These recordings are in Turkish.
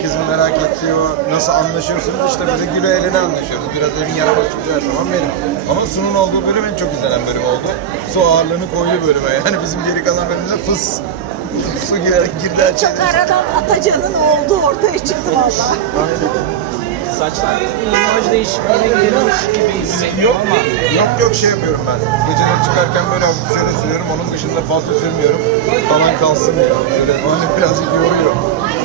herkesin merak ettiği o nasıl anlaşıyorsunuz? İşte böyle güle eğlene anlaşıyoruz. Biraz evin yaramaz çocuğu her zaman benim. Ama Su'nun olduğu bölüm en çok izlenen bölüm oldu. Su ağırlığını koydu bölüme. Yani bizim geri kalan bölümde Su girdi her Çok aradan Atacan'ın olduğu ortaya çıktı valla. Saçlar imaj değişikliğine girilmiş gibi hissediyor ama Yok şey yapıyorum ben. Geceleri çıkarken böyle hafif şöyle sürüyorum. Onun dışında fazla sürmüyorum. Falan kalsın diye. Böyle hani birazcık yoruyor.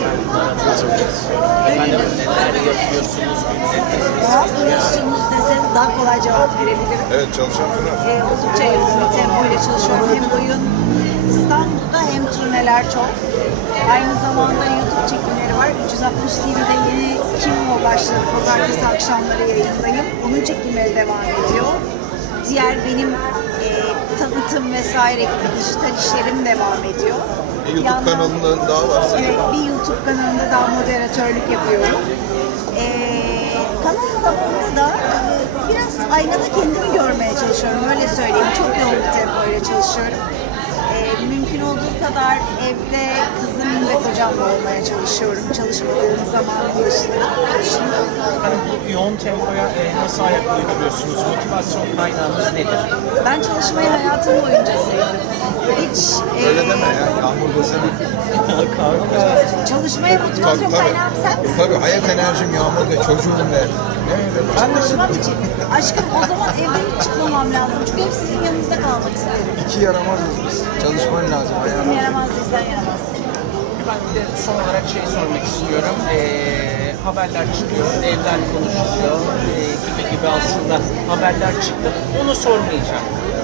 efendim neler yapıyorsunuz, günleriniz Ne yapıyorsunuz deseniz daha kolay cevap verebilirim. Evet çalışan Pınar. Oldukça yoğun bir tempo ile çalışıyorum. Hem oyun İstanbul'da hem turneler çok. Aynı zamanda YouTube çekimleri var. 360 TV'de yeni Kimmo başladı. Pazartesi akşamları yayındayım. Onun çekimleri devam ediyor. Diğer benim tanıtım vesaire gibi dijital işlerim devam ediyor. Bir YouTube kanalında daha var senin. Evet, bir YouTube kanalında daha moderatörlük yapıyorum. Kalan zamanda da biraz aynada kendimi görmeye çalışıyorum, öyle söyleyeyim. Çok yoğun bir tempo ile çalışıyorum. Mümkün olduğu kadar evde kızım ve kocamla olmaya çalışıyorum. Çalışmadığım zamanın dışında. Efendim bu yoğun tempoya nasıl ayak uyduruyorsunuz? Motivasyon kaynağınız nedir? Ben çalışmayı hayatım boyunca sevdim. Hiç Öyle deme ya. Yağmur desene. çalışmaya motivasyon kaynağım sen misin? Tabii hayat enerjim Yağmur de çocuğum de. Çalışmam için. Aşkım o zaman evden hiç çıkmamam lazım. Çünkü hep sizin yanınızda kalmak isterim. İki yaramazız biz. Çalışman lazım. Sizin yaramaz değilsen yaramazsın. Ben bir de son olarak şey sormak istiyorum. Haberler çıkıyor, evler konuşuluyor gibi aslında haberler çıktı. Onu sormayacağım.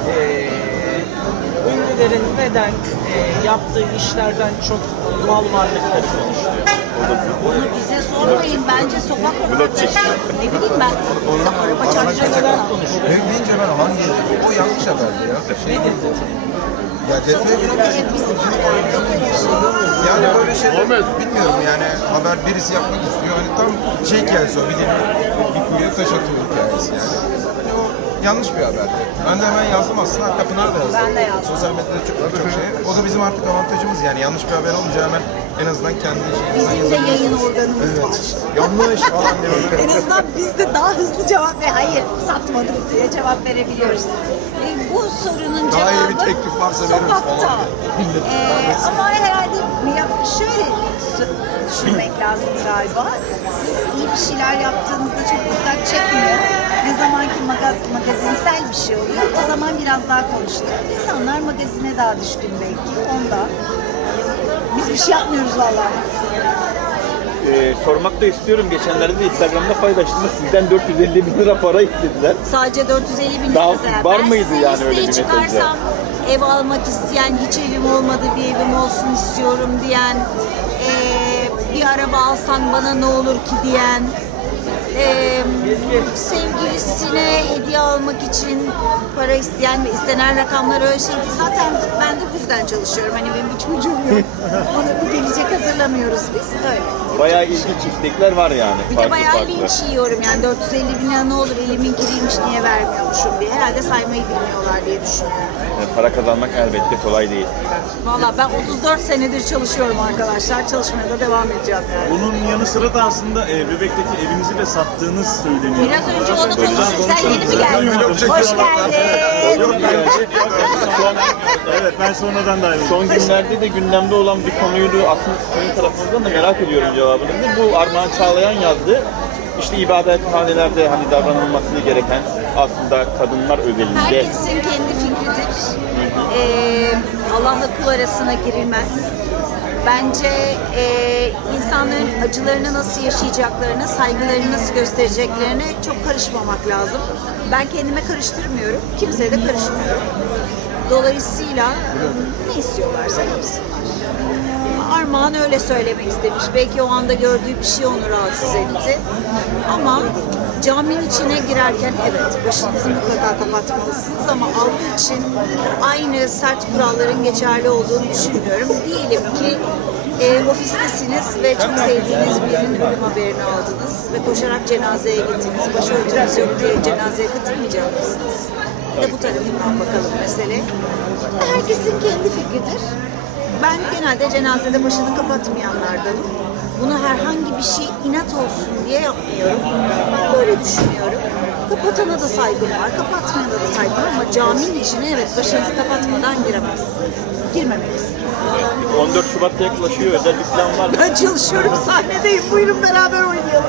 Ünlülerin neden yaptığı işlerden çok mal varlıkları konuşuluyor? Onu bize sormayın. Bence sokak röportajı. Ne bileyim ben. Araba çarpacağız. Benim deyince ben hangi? O yanlış haberdi ya. Ne dedi? Ya deprem Hep bizim yani böyle şeyler bilmiyorum yani haber birisi yapmak istiyor. Hani tam şey hikayesi o. Bir kuyuya taş atıyor hikayesi yani. Hani o yanlış bir haber. Ben de hemen yazdım aslında. Hatta Pınar da yazdı. Ben de yazdım. Sosyal medyada çok şey. O da bizim artık avantajımız yani. Yanlış bir haber olunca hemen en azından kendi şeyimizden Bizim de yayın organımız Evet. var. Yanlış falan diyorum. En azından biz de daha hızlı cevap ve hayır satmadık diye cevap verebiliyoruz. Bu sorunun Daha iyi cevabı bir teklif varsa veririz sokakta. falan. Ama herhalde şöyle düşünmek lazım galiba. Siz iyi bir şeyler yaptığınızda çok dikkat çekmiyor. Ne zaman ki magazinsel bir şey oluyor, o zaman biraz daha konuşuluyor. İnsanlar magazine daha düşkün belki, ondan. Biz bir şey yapmıyoruz vallahi. Sormak da istiyorum. Geçenlerde de Instagram'da paylaştınız. Sizden 450 bin lira para istediler. Sadece 450 bin Daha mesela. var Ben mıydı size yani öyle bir listeyi mesajlar? çıkarsam ev almak isteyen, hiç evim olmadı bir evim olsun istiyorum diyen, bir araba alsan bana ne olur ki diyen, sevgilisine hediye almak için para isteyen ve istenen rakamlar öyle şey değil. Zaten ben de bu yüzden çalışıyorum. Hani benim bir çocuğum yok. Ona bir gelecek hazırlamıyoruz biz. Öyle. Bayağı ilginç istekler var yani. Bir de bayağı linç yiyorum yani 450 bin lira ne olur elimin kiriymiş niye vermiyormuşum diye. Herhalde saymayı bilmiyorlar diye düşünüyorum. Para kazanmak elbette kolay değil. Valla ben 34 senedir çalışıyorum arkadaşlar. Çalışmaya da devam edeceğim yani. Bunun yanı sıra da aslında Bebek'teki evinizi de sattığınız söyleniyor. Biraz önce onu konuştuk. Sen yeni mi geldin? Hoş geldin. Evet, ben sonradan da ayrıldım. Son günlerde de gündemde olan bir konuydu. Aslında sizin tarafınızdan da merak ediyorum cevabını. Bu Armağan Çağlayan yazdı. İşte ibadethanelerde hani davranılması gereken aslında kadınlar özelinde. Herkesin kendi fikridir. Allah'la kul arasına girilmez. Bence insanların acılarını nasıl yaşayacaklarına, saygılarını nasıl göstereceklerine çok karışmamak lazım. Ben kendime karıştırmıyorum, kimseye de karışmıyorum. Dolayısıyla ne istiyorlarsa yapsınlar. Armağan öyle söylemek istemiş. Belki o anda gördüğü bir şey onu rahatsız etti. Ama caminin içine girerken evet başınızı mutlaka kapatmalısınız ama algı için aynı sert kuralların geçerli olduğunu düşünmüyorum. Diyelim ki ofistesiniz ve çok sevdiğiniz birinin ölüm haberini aldınız ve koşarak cenazeye gittiniz. Başörtünüz yok diye cenazeye katılmayacak mısınız? Bir de bu tarafından bakalım mesele. Herkesin kendi fikridir. Ben genelde cenazede başını kapatmayanlardanım. Bunu herhangi bir şey inat olsun diye yapmıyorum. Ben böyle düşünüyorum. Kapatana da saygım var, kapatmayana da saygım var ama caminin içine evet başınızı kapatmadan giremezsiniz. Girmemelisiniz. 14 Şubat'ta yaklaşıyor. Özel bir plan var mı? Ben çalışıyorum, sahnedeyim. Buyurun beraber oynayalım.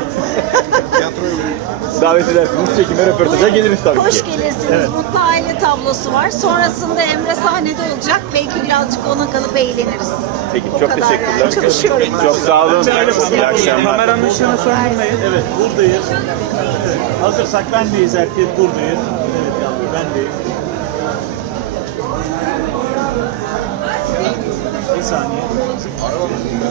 Davet edersiniz. Çekime, röportaja geliriz tabii Hoş ki. gelirsiniz. Mutlu aile tablosu var. Sonrasında Emre sahnede olacak. Belki birazcık ona kalıp eğleniriz. Peki O çok kadar teşekkürler. yani. Çalışıyorum ben. Çok sağ olun. İyi akşamlar. Kameranın ışığını söndürmeyin. Evet, buradayız. Evet. Hazırsak bendeyiz, herkes buradayız. Evet yavrum, bendeyim. Bir saniye.